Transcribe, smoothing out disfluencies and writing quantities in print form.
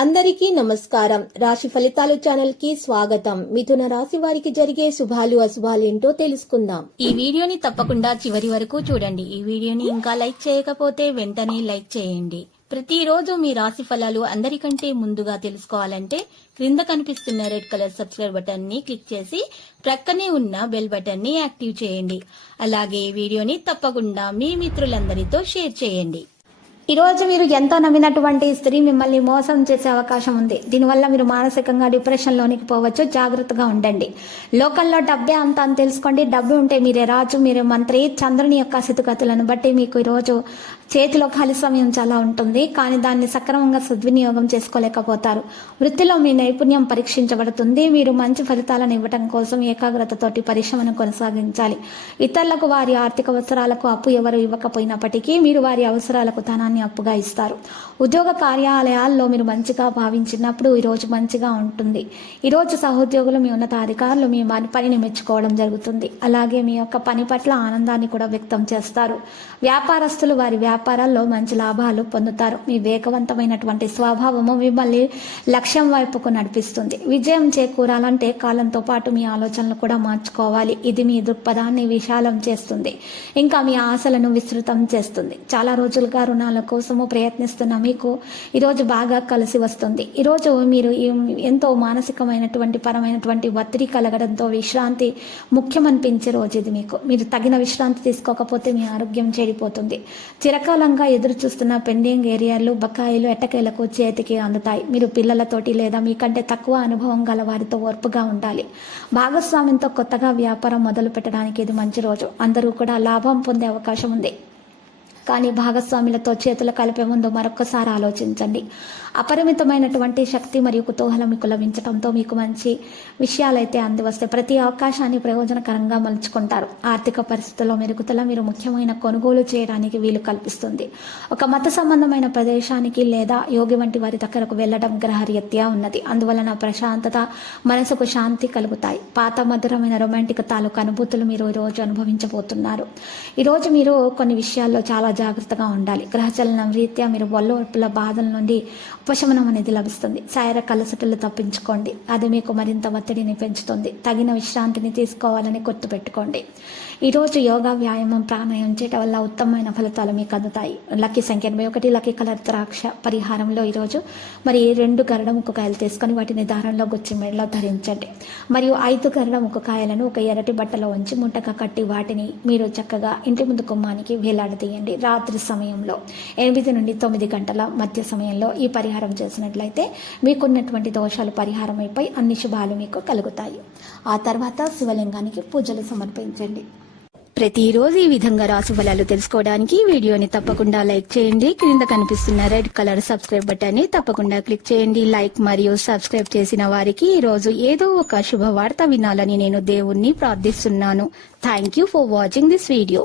అందరికీ నమస్కారం. రాశి ఫలితాలు ఛానల్ కి స్వాగతం. మిథున రాశి వారికి జరిగే శుభాలు అశుభాలు ఏంటో తెలుసుకుందాం. ఈ వీడియోని తప్పకుండా చివరి వరకు చూడండి. ఈ వీడియోని ఇంకా లైక్ చేయకపోతే వెంటనే లైక్ చేయండి. ప్రతిరోజు మీ రాశి ఫలాలు అందరికంటే ముందుగా తెలుసుకోవాలంటే క్రింద కనిపిస్తున్న రెడ్ కలర్ సబ్స్క్రైబ్ బటన్ ని క్లిక్ చేసి ప్రక్కనే ఉన్న బెల్ బటన్ ని యాక్టివ్ చేయండి. అలాగే ఈ వీడియోని తప్పకుండా మీ మిత్రులందరితో షేర్ చేయండి. ఈ రోజు మీరు ఎంతో నమ్మినటువంటి స్త్రీ మిమ్మల్ని మోసం చేసే అవకాశం ఉంది. దీనివల్ల మీరు మానసికంగా డిప్రెషన్ లోనికి పోవచ్చు. జాగ్రత్తగా ఉండండి. లోకంలో డబ్బే అంత అని తెలుసుకోండి. డబ్బు ఉంటే మీరే రాజు, మీరే మంత్రి. చంద్రుని యొక్క స్థితిగతులను బట్టి మీకు ఈరోజు చేతిలో ఖాళీ సమయం చాలా ఉంటుంది, కానీ దాన్ని సక్రమంగా సద్వినియోగం చేసుకోలేకపోతారు. వృత్తిలో మీ నైపుణ్యం పరీక్షించబడుతుంది. మీరు మంచి ఫలితాలను ఇవ్వడం కోసం ఏకాగ్రతతోటి పరిశ్రమను కొనసాగించాలి. ఇతరులకు వారి ఆర్థిక అవసరాలకు అప్పు ఎవరు ఇవ్వకపోయినప్పటికీ మీరు వారి అవసరాలకు ధనాన్ని అప్పుగా ఇస్తారు. ఉద్యోగ కార్యాలయాల్లో మీరు మంచిగా భావించినప్పుడు ఈరోజు మంచిగా ఉంటుంది. ఈరోజు సహోద్యోగులు, మీ ఉన్నతాధికారులు మీ పనిని మెచ్చుకోవడం జరుగుతుంది. అలాగే మీ యొక్క పని పట్ల ఆనందాన్ని కూడా వ్యక్తం చేస్తారు. వ్యాపారస్తులు వారి వ్యాపారాల్లో మంచి లాభాలు పొందుతారు. మీ వేగవంతమైనటువంటి స్వభావము మిమ్మల్ని లక్ష్యం వైపుకు నడిపిస్తుంది. విజయం చేకూరాలంటే కాలంతో పాటు మీ ఆలోచనలు కూడా మార్చుకోవాలి. ఇది మీ దృక్పథాన్ని విశాలం చేస్తుంది, ఇంకా మీ ఆశలను విస్తృతం చేస్తుంది. చాలా రోజులుగా రుణాల కోసము ప్రయత్నిస్తున్న మీకు ఈరోజు బాగా కలిసి వస్తుంది. ఈరోజు మీరు ఎంతో మానసికమైనటువంటి పరమైనటువంటి ఒత్తిడి కలగడంతో విశ్రాంతి ముఖ్యమనిపించే రోజు ఇది. మీరు తగిన విశ్రాంతి తీసుకోకపోతే మీ ఆరోగ్యం చెడిపోతుంది. చిరకాలంగా ఎదురు చూస్తున్న పెండింగ్ ఏరియాలు, బకాయిలు ఎట్టకేలకు చేతికి అందుతాయి. మీరు పిల్లలతోటి లేదా మీకంటే తక్కువ అనుభవం గల వారితో ఓర్పుగా ఉండాలి. భాగస్వామ్యంతో కొత్తగా వ్యాపారం మొదలు పెట్టడానికి ఇది మంచి రోజు. అందరూ కూడా లాభం పొందే అవకాశం ఉంది, కానీ భాగస్వాములతో చేతులు కలిపే ముందు మరొకసారి ఆలోచించండి. అపరిమితమైనటువంటి శక్తి మరియు కుతూహలం మీకు లభించడంతో మీకు మంచి విషయాలైతే అందివస్తే ప్రతి అవకాశాన్ని ప్రయోజనకరంగా మలుచుకుంటారు. ఆర్థిక పరిస్థితుల్లో మెరుగుదల మీరు ముఖ్యమైన కొనుగోలు చేయడానికి వీలు కల్పిస్తుంది. ఒక మత సంబంధమైన ప్రదేశానికి లేదా యోగి వంటి వారి దగ్గరకు వెళ్లడం గ్రహరీత్యా ఉన్నది. అందువలన ప్రశాంతత, మనసుకు శాంతి కలుగుతాయి. పాత మధురమైన రొమాంటిక్ తాలూకు అనుభూతులు మీరు ఈరోజు అనుభవించబోతున్నారు. ఈరోజు మీరు కొన్ని విషయాల్లో చాలా జాగ్రత్తగా ఉండాలి. గ్రహచలనం రీత్యా మీరు ఒళ్ళొప్పుల బాధల నుండి ఉపశమనం అనేది లభిస్తుంది. శారీరక అలసటలు తప్పించుకోండి, అది మీకు మరింత ఒత్తిడిని పెంచుతుంది. తగిన విశ్రాంతిని తీసుకోవాలని గుర్తుపెట్టుకోండి. ఈరోజు యోగా, వ్యాయామం, ప్రాణాయామం చేయటం వల్ల ఉత్తమమైన ఫలితాలు మీకు అందుతాయి. లక్కీ సంఖ్య 81, లక్కీ కలర్ ద్రాక్ష. పరిహారంలో ఈరోజు 2 గరుడ ముక్కకాయలు తీసుకొని వాటిని దారంలో గుచ్చి మెడలో ధరించండి. మరియు 5 గరుడ ముక్కకాయలను ఒక ఎర్రటి బట్టలో ఉంచి ముట్టగా కట్టి వాటిని మీరు చక్కగా ఇంటి ముందు గుమ్మానికి వేలాడదీయండి. రాత్రి సమయంలో 8 నుండి 9 గంటల మధ్య సమయంలో ఈ పరిహారం చేసినట్లయితే మీకున్నటువంటి దోషాలు పరిహారం అయిపోయి అన్ని శుభాలు మీకు కలుగుతాయి. ఆ తర్వాత శివలింగానికి పూజలు సమర్పించండి. ప్రతిరోజు ఈ విధంగా రాశి ఫలాలు తెలుసుకోవడానికి వీడియోని తప్పకుండా లైక్ చేయండి. క్రింద కనిపిస్తున్న రెడ్ కలర్ సబ్స్క్రైబ్ బటన్ ని తప్పకుండా క్లిక్ చేయండి. లైక్ మరియు సబ్స్క్రైబ్ చేసిన వారికి ఈ రోజు ఏదో ఒక శుభవార్త వినాలని నేను దేవుణ్ణి ప్రార్థిస్తున్నాను. Thank you for watching this video.